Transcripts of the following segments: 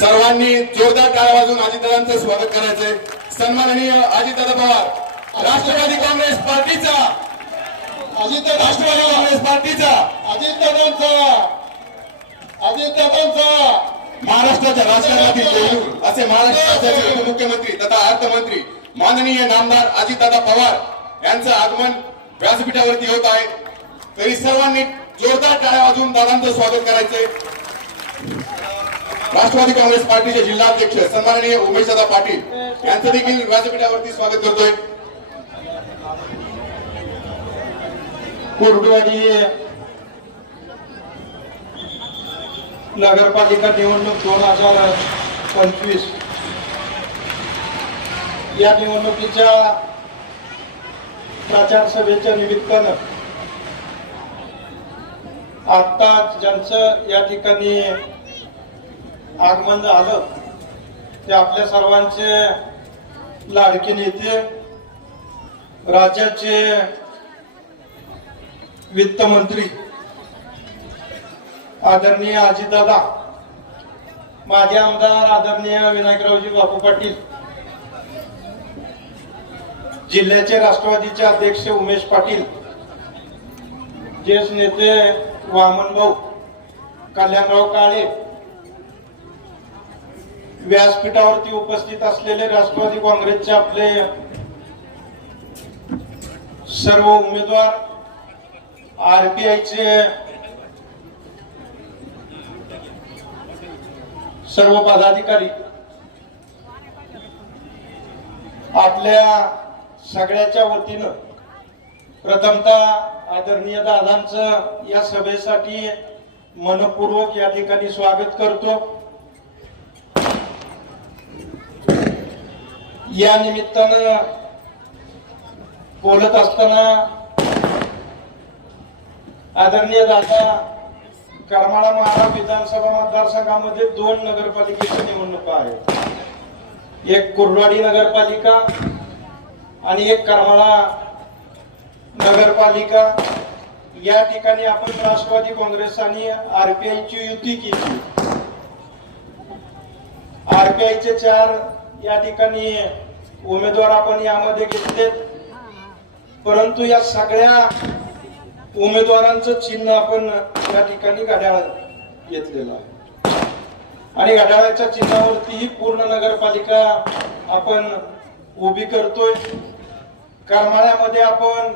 सर्वांनी जोरदार टाळ्या वाजून अजितदादांचं स्वागत करायचंय. सन्माननीय अजितदादा पवार राष्ट्रवादी काँग्रेस पार्टीचा. अजित राष्ट्रवादी काँग्रेस पार्टीचा. अजितदादांचा. अजितदादांचा. महाराष्ट्राच्या राजकारणातील पैलू असे महाराष्ट्राचे उपमुख्यमंत्री तथा अर्थमंत्री माननीय नामदार अजितदादा पवार यांचं आगमन व्यासपीठावरती होत आहे. तरी सर्वांनी जोरदार टाळ्या वाजून दादांचं स्वागत करायचंय. राष्ट्रवादी काँग्रेस पार्टीचे जिल्हाध्यक्ष सन्माननीय उमेशदादा पाटील यांचं देखील व्यासपीठावरती स्वागत करतोय. कोर्टवाडी नगरपालिका निवडणूक दोन हजार पंचवीस. या निवडणुकीच्या प्रचार सभेच्या निमित्तानं आत्ताच ज्यांचं या ठिकाणी आगमन झालं. ते आपल्या सर्वांचे लाडके नेते राज्याचे वित्तमंत्री आदरणीय अजितदादा माझे आमदार आदरणीय विनायकरावजी बापू पाटील जिल्ह्याचे राष्ट्रवादीचे अध्यक्ष उमेश पाटील ज्येष्ठ नेते वामन भाऊ कल्याणराव काळे व्यासपीठावरती उपस्थित असलेले राष्ट्रवादी काँग्रेसचे आपले सर्व उमेदवार आरपीआयचे सर्व पदाधिकारी आपल्या सगळ्याच्या वतीनं प्रथमतः आदरणीय दादांचं या सभेसाठी मनपूर्वक या ठिकाणी स्वागत करतो. या निमित्तानं बोलत असताना आदरणीय दादा करमाळा महाराज विधानसभा मतदारसंघामध्ये दोन नगरपालिकेच्या निवडणुका आहेत. एक कुर्डवाडी नगरपालिका आणि एक करमाळा नगरपालिका. या ठिकाणी आपण राष्ट्रवादी काँग्रेस आणि आरपीआय ची युती केली. आरपीआयचे चार या ठिकाणी उमेदवार आपण यामध्ये घेतलेत परंतु या सगळ्या उमेदवारांचं चिन्ह आपण या ठिकाणी घड्याळ घेतलेलं आहे. आणि घड्याळाच्या चिन्हावरतीही पूर्ण नगरपालिका आपण उभी करतोय. करमाळ्यामध्ये आपण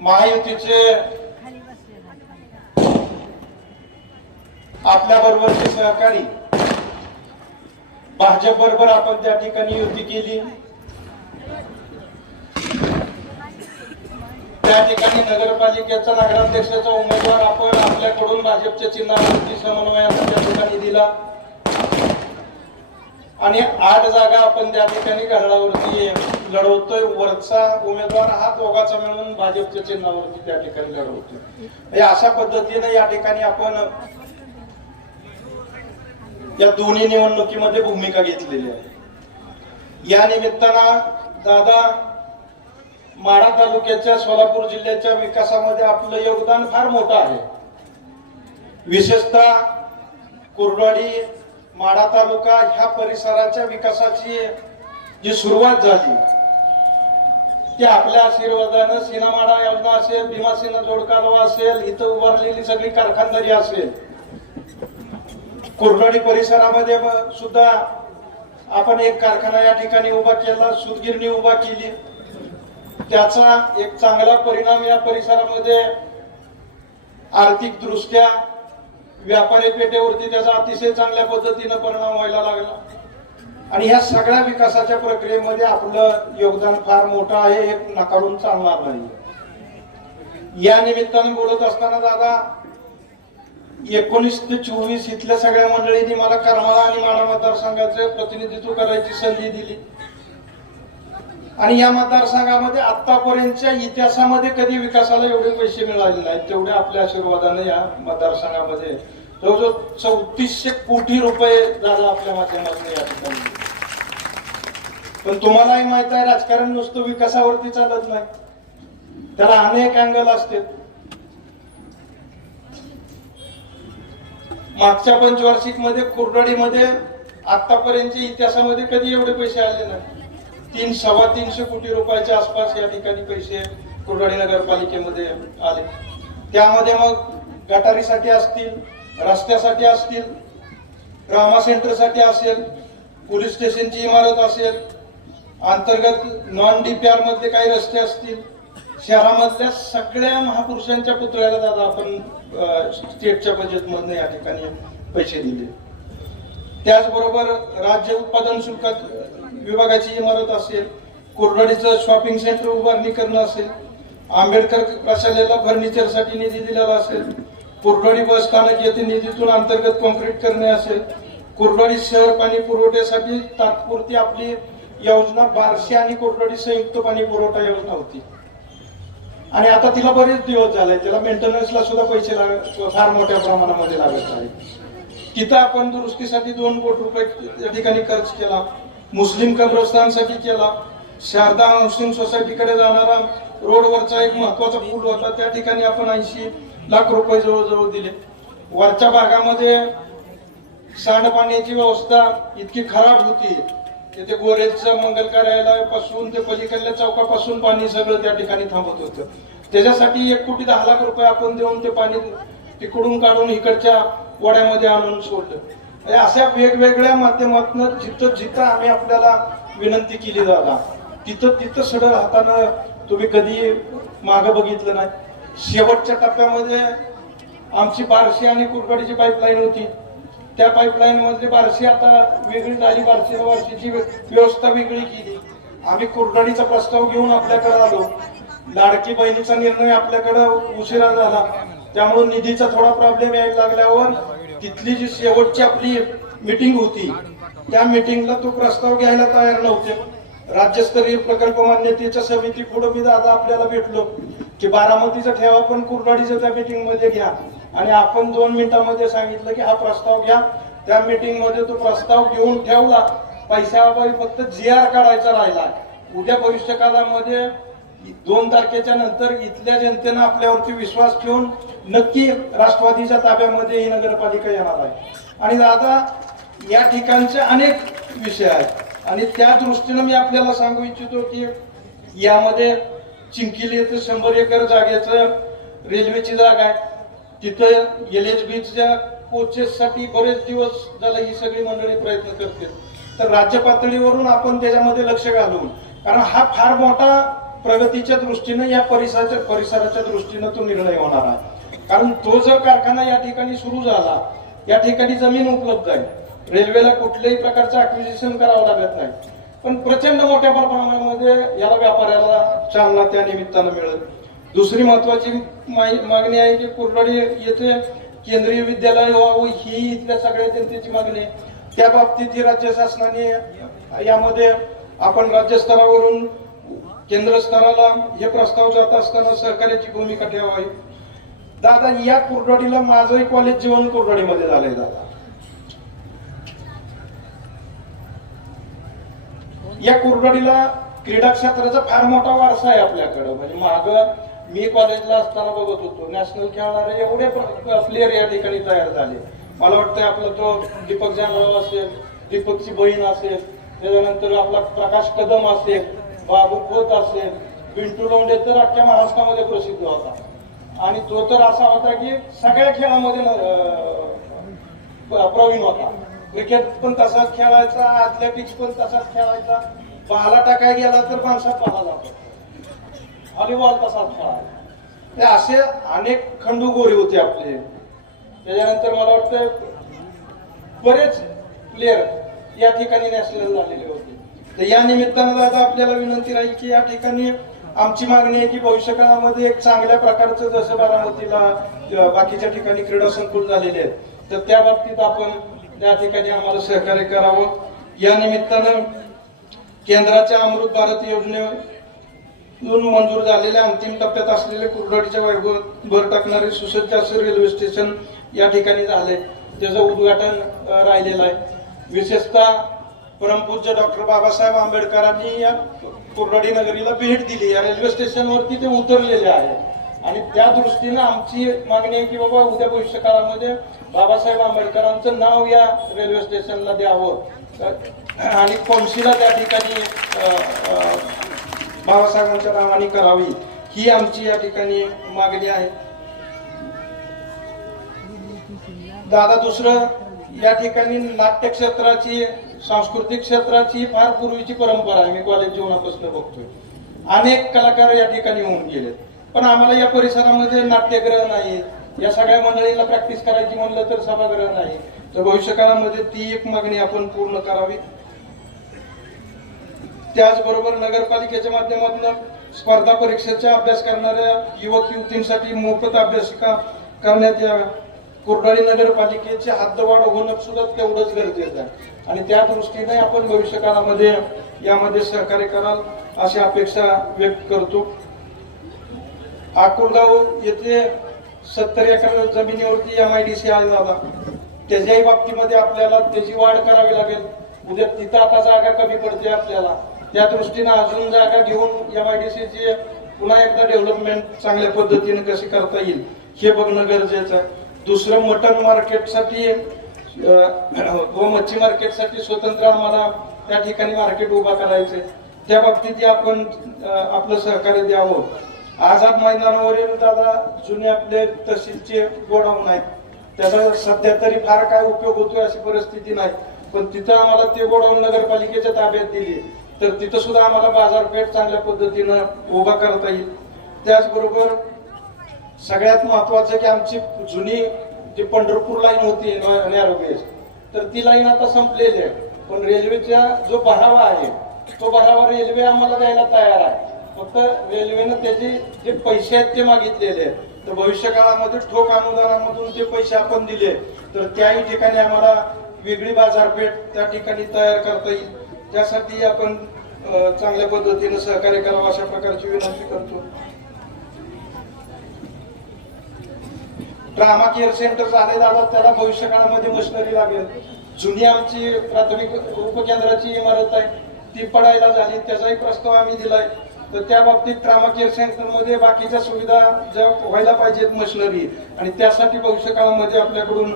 महायुतीचे आपल्या बरोबरचे सहकारी भाजप बरोबर आपण त्या ठिकाणी युती केली. त्या ठिकाणी नगरपालिकेचा नगराध्यक्षाचा उमेदवार आपण आपल्याकडून भाजपच्या चिन्हावरती समन्वयाचा ठिकाणी दिला. आणि आठ जागा आपण त्या ठिकाणी घरावरती लढवतोय. वरचा उमेदवार हा दोघाचा मिळून भाजपच्या चिन्हावरती त्या ठिकाणी लढवतोय. म्हणजे अशा पद्धतीने या ठिकाणी आपण या दोन्ही निवडणुकीमध्ये भूमिका घेतलेली आहे. या निमित्तानं दादा माढा तालुक्याच्या सोलापूर जिल्ह्याच्या विकासामध्ये आपलं योगदान फार मोठं आहे. विशेषतः कुर्डवाडी माढा तालुका ह्या परिसराच्या विकासाची जी सुरुवात झाली ती आपल्या आशीर्वादानं सीनामाडा योजना असेल भीमासीना जोडकालवा असेल इथं उभारलेली सगळी कारखानदारी असेल कुर्डवाडी परिसरामध्ये सुद्धा आपण एक कारखाना या ठिकाणी उभा केला सूतगिरणी उभा केली. त्याचा एक चांगला परिणाम या परिसरामध्ये आर्थिक दृष्ट्या व्यापारी पेठेवरती त्याचा अतिशय चांगल्या पद्धतीनं परिणाम व्हायला लागला. आणि ह्या सगळ्या विकासाच्या प्रक्रियेमध्ये आपलं योगदान फार मोठं आहे हे नाकारून चालणार नाही. या निमित्ताने बोलत असताना दादा एकोणीस ते चोवीस इथल्या सगळ्या मंडळींनी मला करमाळा आणि माडा मतदारसंघाचे प्रतिनिधित्व करायची संधी दिली. आणि या मतदारसंघामध्ये आतापर्यंतच्या इतिहासामध्ये कधी विकासाला एवढे पैसे मिळाले नाहीत तेवढे आपल्या आशीर्वादाने या मतदारसंघामध्ये जवळजवळ चौतीसशे कोटी रुपये झाला आपल्या माध्यमातून या ठिकाणी पण तुम्हालाही माहीत आहे राजकारण नुसतं विकासावरती चालत नाही. त्याला अनेक अँगल असते मागच्या पंचवार्षिकमध्ये कुर्डडीमध्ये आतापर्यंतच्या इतिहासामध्ये कधी एवढे पैसे आले नाही. तीन सव्वा तीनशे कोटी रुपयाच्या आसपास या ठिकाणी पैसे कुर्डडी नगरपालिकेमध्ये आले. त्यामध्ये मग गटारीसाठी असतील रस्त्यासाठी असतील ड्रामा सेंटरसाठी असेल पोलीस स्टेशनची इमारत असेल अंतर्गत नॉन डीपीआर मधले काही रस्ते असतील शहरामधल्या सगळ्या महापुरुषांच्या पुतळ्याला दादा आपण स्टेटच्या स्टेटच्या बजेटमधनं या ठिकाणी पैसे दिले. त्याचबरोबर राज्य उत्पादन शुल्क विभागाची इमारत असेल कोरडडीचं शॉपिंग सेंटर उभारणी करणं असेल आंबेडकर प्रशालेला फर्निचरसाठी निधी दिलेला असेल कुर्डडी बस स्थानक येथे निधीतून अंतर्गत कॉन्क्रीट करणे असेल कुर्डडी शहर पाणी पुरवठ्यासाठी तात्पुरती आपली योजना बारशे आणि कुर्डडी संयुक्त पाणी पुरवठा योजना होती. आणि आता तिला बरेच दिवस झाले तिला मेंटेनन्सला सुद्धा पैसे लाग- फार मोठ्या प्रमाणामध्ये लागत आहेत तिथं आपण दुरुस्तीसाठी दोन कोटी रुपये त्या ठिकाणी खर्च केला मुस्लिम कब्रस्तांसाठी केला शारदा हाऊसिंग सोसायटीकडे जाणारा रोडवरचा एक महत्त्वाचा पूल होता त्या ठिकाणी आपण ऐंशी लाख रुपये जवळजवळ दिले. वरच्या भागामध्ये सांडपाण्याची व्यवस्था इतकी खराब होती तिथे गोरेजचं मंगल कार्यालयापासून ते पलीकडल्या चौकापासून पाणी सगळं त्या ठिकाणी थांबत होतं. त्याच्यासाठी एक कोटी दहा लाख रुपये आपण देऊन ते पाणी तिकडून काढून इकडच्या वड्यामध्ये आणून सोडलं. म्हणजे अशा वेगवेगळ्या माध्यमातून जिथं जिथं आम्ही आपल्याला विनंती केली जाता तिथं तिथं सरळ हातानं तुम्ही कधी मागं बघितलं नाही. शेवटच्या टप्प्यामध्ये आमची बारशी आणि कुरकडीची पाईपलाईन होती. त्या पाईपलाईन मधली बारशी आता वेगळी झाली बारशी बारशीची व्यवस्था वेगळी केली. आम्ही कुरडणीचा प्रस्ताव घेऊन आपल्याकडे आलो. लाडकी बहिणीचा निर्णय आपल्याकडे उशिरा झाला. त्यामुळे निधीचा थोडा प्रॉब्लेम यायला लागल्यावर तिथली जी शेवटची आपली मिटिंग होती त्या मिटिंगला तो प्रस्ताव घ्यायला तयार नव्हते. राज्यस्तरीय प्रकल्प मान्यतेच्या समिती पुढे मी दादा आपल्याला भेटलो की बारामतीचा ठेवा पण कुर्डाडीच्या त्या मिटिंगमध्ये घ्या. आणि आपण दोन मिनिटांमध्ये सांगितलं की हा प्रस्ताव घ्या. त्या मीटिंगमध्ये तो प्रस्ताव घेऊन ठेवला. पैशाअभावी फक्त जी आर काढायचा राहिला. उद्या भविष्य काळामध्ये दोन तारखेच्या नंतर इथल्या जनतेनं आपल्यावरती विश्वास ठेवून नक्की राष्ट्रवादीच्या ताब्यामध्ये ही नगरपालिका येणार आहे. आणि दादा या ठिकाणचे अनेक विषय आहेत. आणि त्या दृष्टीनं मी आपल्याला सांगू इच्छितो की यामध्ये चिंकिली शंभर एकर जागेचं रेल्वेची जागा आहे. तिथं एल एच बीच्या कोचेससाठी बरेच दिवस झाले ही सगळी मंडळी प्रयत्न करते तर राज्य पातळीवरून आपण त्याच्यामध्ये लक्ष घालून कारण हा फार मोठा प्रगतीच्या दृष्टीनं या परिसराच्या परिसराच्या दृष्टीनं तो निर्णय होणार आहे. कारण तो जर कारखाना या ठिकाणी सुरू झाला या ठिकाणी जमीन उपलब्ध आहे. रेल्वेला कुठल्याही प्रकारचं अक्विजिशन करावं लागत नाही. पण प्रचंड मोठ्या प्रमाणामध्ये याला व्यापाऱ्याला चालना त्या निमित्तानं मिळेल. दुसरी महत्वाची मागणी आहे की कुर्डडी येथे केंद्रीय विद्यालय व्हावं ही इथल्या सगळ्या जनतेची मागणी आहे. त्या बाबतीत ही राज्य शासनाने यामध्ये आपण राज्य स्तरावरून केंद्र स्तराला हे प्रस्ताव जात असताना सहकार्याची भूमिका ठेवावी. दादा या कुर्डडीला माझंही कॉलेज जीवन कुर्डडीमध्ये झालंय दादा. या कुर्डडीला क्रीडा क्षेत्राचा फार मोठा वारसा आहे आपल्याकडं. म्हणजे माग मी कॉलेजला असताना बघत होतो. नॅशनल खेळणारे एवढे प्लेयर या ठिकाणी तयार झाले. मला वाटतं आपला तो दीपक जानराव असेल दीपकची बहीण असेल त्याच्यानंतर आपला प्रकाश कदम असेल बाबू खोत असेल पिंटू लोंडे तर अख्ख्या महाराष्ट्रामध्ये प्रसिद्ध होता. आणि तो तर असा होता की सगळ्या खेळामध्ये प्रवीण होता. क्रिकेट पण तसाच खेळायचा अथलेटिक्स पण तसाच खेळायचा. बहाला टाकाय गेला तर माणसात बहाला जातो. व्हॉलीबॉल तसाच खेळायचा ते असे अनेक खंडू गोरे होते आपले. त्याच्यानंतर मला वाटतं बरेच प्लेयर या ठिकाणी नॅशनल झालेले होते. तर या निमित्तानं दादा आपल्याला विनंती राहील की या ठिकाणी आमची मागणी आहे की भविष्य काळामध्ये एक चांगल्या प्रकारचं जसं बारामतीला बाकीच्या ठिकाणी क्रीडा संकुल झालेले आहेत तर त्या बाबतीत आपण त्या ठिकाणी आम्हाला सहकार्य करावं. या निमित्तानं केंद्राच्या अमृत भारत योजनेतून मंजूर झालेल्या अंतिम टप्प्यात असलेले कुर्डडीच्या वैभव भर टाकणारे सुसज्ज असे रेल्वे स्टेशन या ठिकाणी झाले. त्याचं उद्घाटन राहिलेलं आहे. विशेषतः परमपूज्य डॉक्टर बाबासाहेब आंबेडकरांनी या कुर्डडी नगरीला भेट दिली. या रेल्वे स्टेशनवरती ते उतरलेले आहे. आणि त्या दृष्टीनं आमची मागणी आहे की बाबा उद्या भविष्य काळामध्ये बाबासाहेब आंबेडकरांचं नाव या रेल्वे स्टेशनला द्यावं. आणि कोमशीला त्या ठिकाणी बाबासाहेबांच्या नावाने करावी ही आमची या ठिकाणी मागणी आहे. दादा दुसरं या ठिकाणी नाट्य क्षेत्राची सांस्कृतिक क्षेत्राची फार पूर्वीची परंपरा आहे. मी कॉलेज जीवनापासून बघतोय. अनेक कलाकार या ठिकाणी होऊन गेले पण आम्हाला या परिसरामध्ये नाट्यग्रह नाही. या सगळ्या मंडळीला प्रॅक्टिस करायची म्हणलं तर सभागृह नाही. तर भविष्यकाळामध्ये ती एक मागणी आपण पूर्ण करावी. त्याचबरोबर नगरपालिकेच्या माध्यमातून स्पर्धा परीक्षेचा अभ्यास करणाऱ्या युवक युवतींसाठी मोफत अभ्यासिका करण्यात याव्या. कुर्डाळी नगरपालिकेचे हद्दवाढ होणं सुद्धा तेवढंच गरजेचं आहे. आणि त्या दृष्टीने आपण भविष्य काळामध्ये यामध्ये सहकार्य कराल अशी अपेक्षा व्यक्त करतो. अकोलगाव येथे सत्तर एकर जमिनीवरती एम आय डी सी आहे दादा. त्याच्याही बाबतीमध्ये आपल्याला त्याची वाढ करावी लागेल. उद्या तिथं आता जागा कमी पडते आपल्याला. त्या दृष्टीनं अजून जागा घेऊन एम आय डी सीची पुन्हा एकदा डेव्हलपमेंट चांगल्या पद्धतीने कशी करता येईल हे बघणं गरजेचं आहे. दुसरं मटन मार्केटसाठी व मच्छी मार्केटसाठी स्वतंत्र आम्हाला त्या ठिकाणी मार्केट उभा करायचंय. त्या बाबतीत आपण आपलं सहकार्य द्यावं. आझाद मैदानावरील दादा जुने आपले तहसीलचे गोडाऊन आहेत. त्याचा सध्या तरी फार काय उपयोग होतोय अशी परिस्थिती नाही. पण तिथं आम्हाला ते गोडाऊन नगरपालिकेच्या ताब्यात दिली तर तिथं सुद्धा आम्हाला बाजारपेठ चांगल्या पद्धतीनं उभा करता येईल. त्याचबरोबर सगळ्यात महत्वाचं की आमची जुनी जी पंढरपूर लाईन होती नॅरोगेज तर ती लाईन आता संपलेली आहे. पण रेल्वेचा जो भरावा आहे तो भरावा रेल्वे आम्हाला द्यायला तयार आहे. फक्त रेल्वेनं त्याचे जे पैसे आहेत ते मागितलेले आहेत. तर भविष्य काळामध्ये ठोक अनुदानामधून जे पैसे आपण दिले तर त्याही ठिकाणी आम्हाला वेगळी बाजारपेठ त्या ठिकाणी तयार करता येईल. त्यासाठी आपण चांगल्या पद्धतीने सहकार्य करावं अशा प्रकारची विनंती करतो. ड्रामा केअर सेंटर झाले दादा त्याला भविष्य काळामध्ये मशिनरी लागेल. जुनी आमची प्राथमिक उपकेंद्राची इमारत आहे ती पडायला झाली त्याचाही प्रस्ताव आम्ही दिलाय. तर त्या बाबतीत ड्रामा केअर सेंटरमध्ये बाकीच्या सुविधा ज्या व्हायला पाहिजेत मशिनरी आणि त्यासाठी भविष्य काळामध्ये आपल्याकडून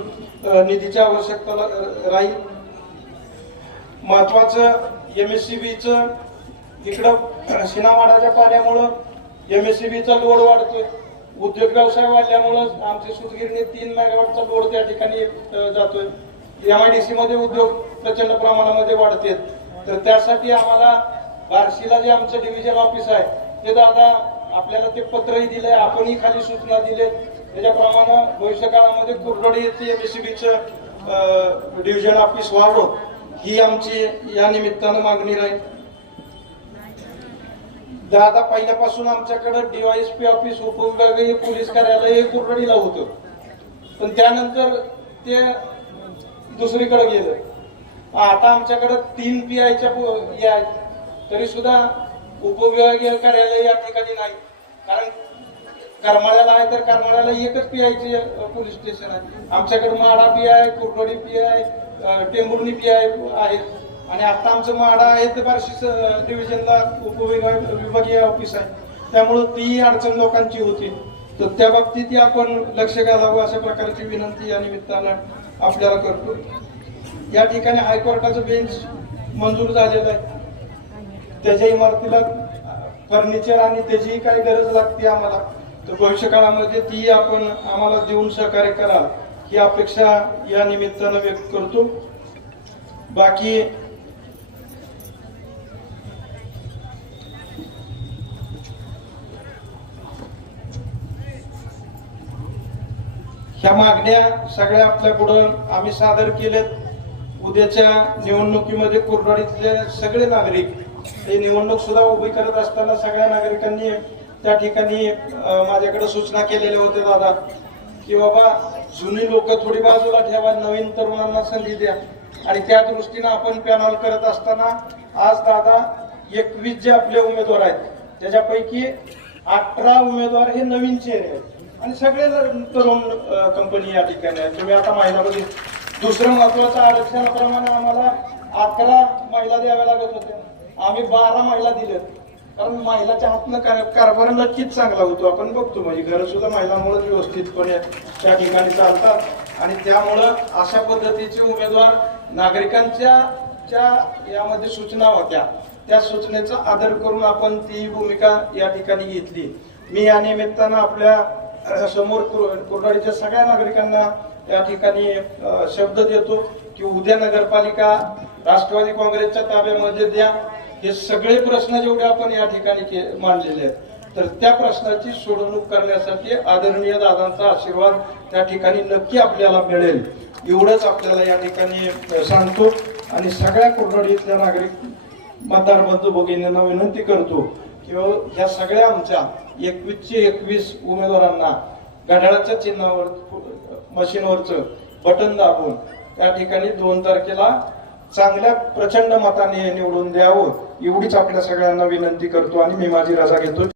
निधीची आवश्यकता राहील. महत्वाचं एम एस सी बीचं इकडं सिनामाडाच्या पाण्यामुळं एम एस सी बीचा लोड वाढतोय. उद्योग व्यवसाय वाढल्यामुळं आमची सुतगिरणी तीन मेगावॅटचा लोड त्या ठिकाणी जातोय. एम आय डी सी मध्ये उद्योग प्रचंड प्रमाणामध्ये वाढते तर त्यासाठी आम्हाला बार्शीला जे आमचं डिव्हिजन ऑफिस आहे ते दादा आपल्याला ते पत्रही दिलंय आपणही खाली सूचना दिले त्याच्याप्रमाणे भविष्य काळामध्ये कुरडोडी येथे एम एस सी बीचं डिव्हिजन ऑफिस व्हावं ही आमची या निमित्तानं मागणी राहील. दादा पहिल्यापासून आमच्याकडे डीवायएसपी ऑफिस उपविभागीय पोलीस कार्यालय हे कुरडीला होतं. पण त्यानंतर ते दुसरीकडे गेलं. आता आमच्याकडे तीन पी आयच्या हे तरी सुद्धा उपविभागीय कार्यालय या ठिकाणी नाही. कारण करमाळ्याला आहे तर करमाळ्याला एकच पी आयची पोलीस स्टेशन आहे. आमच्याकडे Madha P I Kurduwadi P I Tembhurni P I आहेत आणि आता आमचं माडा आहे तर बार्शी डिव्हिजनला उपविभाग विभागीय ऑफिस आहे. त्यामुळं तीही अडचण लोकांची होती. तर त्या बाबतीत आपण लक्ष घालावं अशा प्रकारची विनंती या निमित्तानं आपल्याला करतो. या ठिकाणी हायकोर्टाचं बेंच मंजूर झालेलं आहे. त्याच्या इमारतीला फर्निचर आणि त्याचीही काही गरज लागते आम्हाला. तर भविष्य काळामध्ये ती आपण आम्हाला देऊन सहकार्य कराल ही अपेक्षा या निमित्तानं व्यक्त करतो. बाकी ह्या मागण्या सगळ्या आपल्या पुढं आम्ही सादर केल्यात. उद्याच्या निवडणुकीमध्ये कुरडवाडीतले सगळे नागरिक हे निवडणूक सुद्धा उभी करत असताना सगळ्या नागरिकांनी त्या ठिकाणी माझ्याकडे सूचना केलेल्या होत्या दादा की बाबा जुनी लोक थोडी बाजूला ठेवा नवीन तरुणांना संधी द्या. आणि त्या दृष्टीनं आपण पॅनल करत असताना आज दादा एकवीस जे आपले उमेदवार आहेत त्याच्यापैकी अठरा उमेदवार हे नवीन चेहरे आहेत. आणि सगळे तरुण कंपनी या ठिकाणी आहेत. तुम्ही आता महिलामध्ये दुसरं महत्वाचं आरक्षणाप्रमाणे आम्हाला अकरा महिला द्याव्या लागत होत्या. आम्ही बारा महिला दिल्यात. कारण महिलाच्या हातनं कार- कारभार नक्कीच चांगला होतो. आपण बघतो म्हणजे घर सुद्धा महिलांमुळे व्यवस्थितपणे त्या ठिकाणी चालतात. आणि त्यामुळं अशा पद्धतीचे उमेदवार नागरिकांच्या ज्या यामध्ये सूचना होत्या. त्या सूचनेचा आदर करून आपण ती भूमिका या ठिकाणी घेतली. मी या निमित्तानं आपल्यासमोर कुर- सगळ्या नागरिकांना या ठिकाणी शब्द देतो की उद्या नगरपालिका राष्ट्रवादी काँग्रेसच्या ताब्यामध्ये द्या. हे सगळे प्रश्न जेवढे आपण या ठिकाणी के- मांडलेले आहेत तर त्या प्रश्नाची सोडवणूक करण्यासाठी आदरणीय दादांचा आशीर्वाद त्या ठिकाणी नक्की आपल्याला मिळेल. एवढंच आपल्याला या ठिकाणी सांगतो. आणि सगळ्या कुर्डाडीतल्या नागरिक मतदार बंधू भगिनींना विनंती करतो किंवा हो, ह्या सगळ्या आमच्या एकवीसचे एकवीस उमेदवारांना घड्याळाच्या चिन्हावर मशीनवरचं बटन दाबून त्या ठिकाणी दोन तारखेला चांगल्या प्रचंड मताने निवडून द्यावं. एवढीच आपल्या सगळ्यांना विनंती करतो आणि मी माझी रजा घेतो.